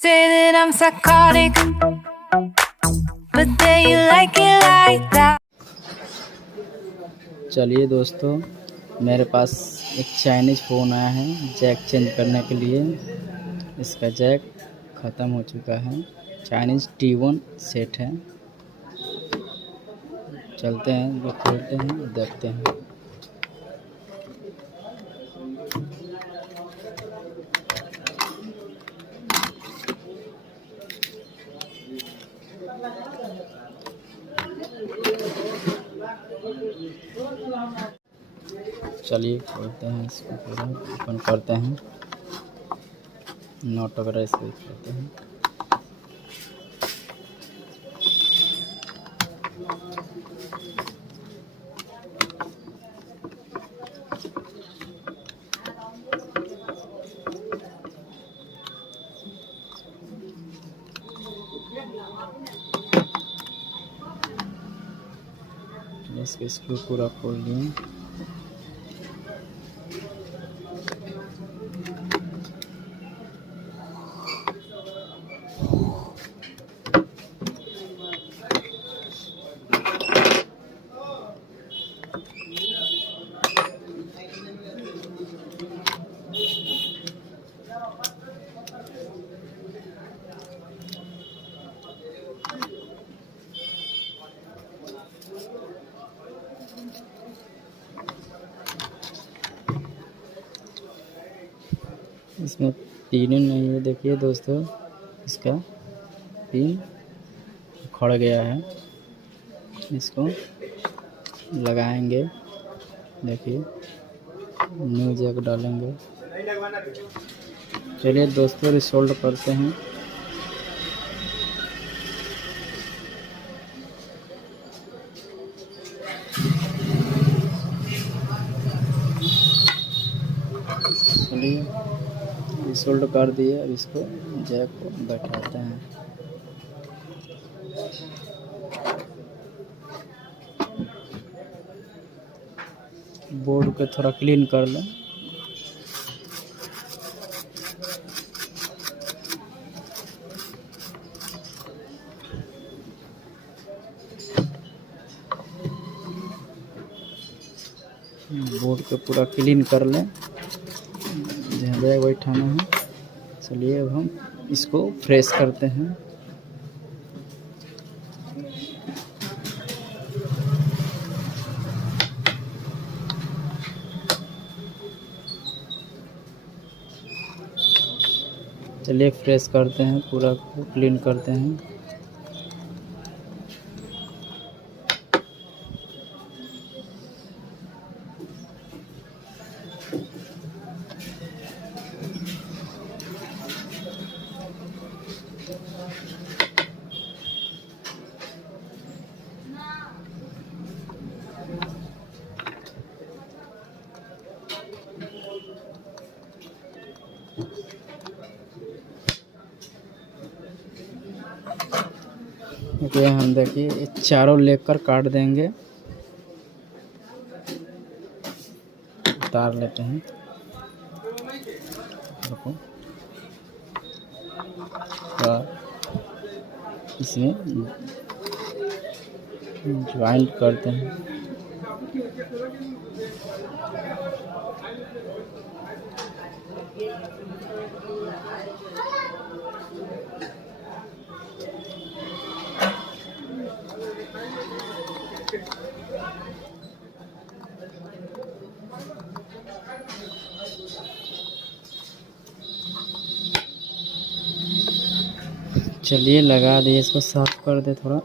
Say that I'm psychotic, but then you like it like that. चलिए दोस्तों, मेरे पास एक चाइनीज़ फ़ोन आया है जैक चेंज करने के लिए। इसका जैक ख़त्म हो चुका है। चाइनीज़ T1 सेट है। चलते हैं, वो खोलते हैं और देखते हैं। चलिए खोलते हैं, इसको पूरा ओपन करते हैं, नोट वगैरह इसको करते हैं। इसके स्क्रू पूरा खोल लिए। इसमें पिन नहीं है, देखिए दोस्तों, इसका पिन उखड़ गया है। इसको लगाएंगे, देखिए न्यू जैक डालेंगे। चलिए दोस्तों, रिसोल्ड करते हैं। चलिए रिसोल्ड कर दिए। अब इसको जैक को बैठाते हैं। बोर्ड को थोड़ा क्लीन कर लें। बोर्ड को पूरा क्लीन कर लें, जहाँ जैक बैठाना है। चलिए अब हम इसको फ्रेश करते हैं। चलिए फ्रेश करते हैं, पूरा क्लीन करते हैं। देखिए हम देखिए चारों लेकर काट देंगे, उतार लेते हैं। देखो इसमें ज्वाइंट करते हैं। चलिए लगा दिए, इसको साफ कर दे थोड़ा।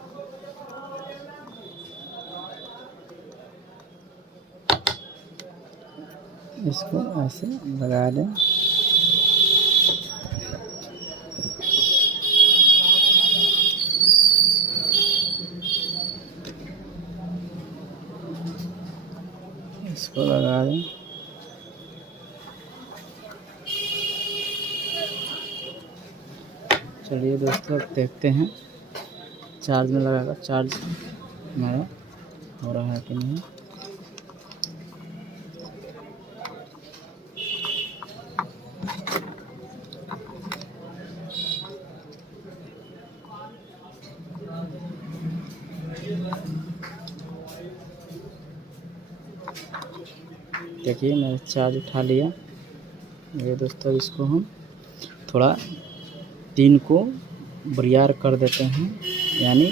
इसको ऐसे लगा दें। इसको लगा दें। चलिए दोस्तों, अब देखते हैं चार्ज में लगाकर चार्ज हमारा हो रहा है कि नहीं। देखिए मैंने चार्ज उठा लिया। ये दोस्तों इसको हम थोड़ा पिन को बरियार कर देते हैं, यानी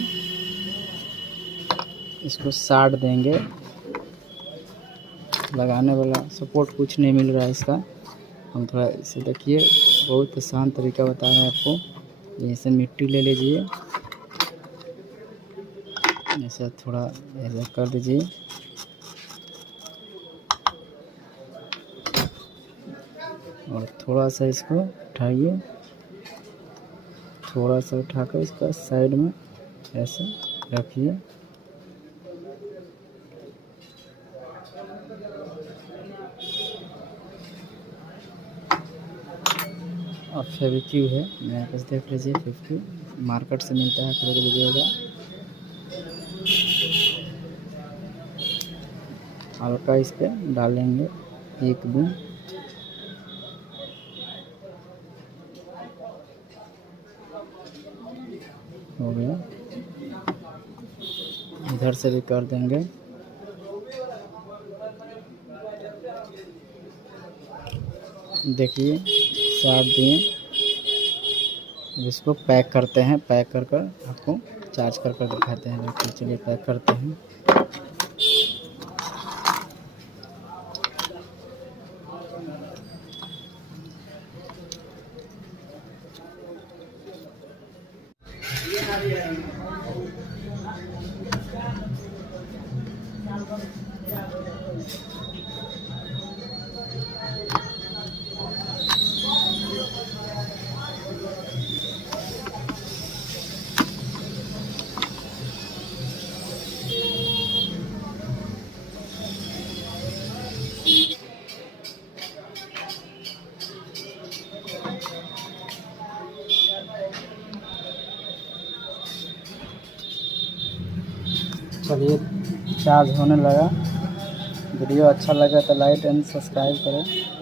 इसको साट देंगे। लगाने वाला सपोर्ट कुछ नहीं मिल रहा है इसका। हम थोड़ा इसे देखिए, बहुत आसान तरीका बता रहे हैं आपको। जैसे मिट्टी ले लीजिए, ऐसा थोड़ा ऐसा कर दीजिए, और थोड़ा सा इसको उठाइए, थोड़ा सा उठाकर इसका साइड में ऐसे रखिए। और फेविक्यू है मेरे पास, देख लीजिए। फेविक्यू मार्केट से मिलता है, खरीद लीजिएगा। हल्का इस पर डालेंगे, एक बूंद। हो गया। इधर से भी कर देंगे। देखिए साट दिए। इसको पैक करते हैं, पैक कर कर आपको चार्ज कर कर दिखाते हैं। देखिए चलिए पैक करते हैं। चलिए चार्ज होने लगा। वीडियो अच्छा लगा तो लाइक एंड सब्सक्राइब करें।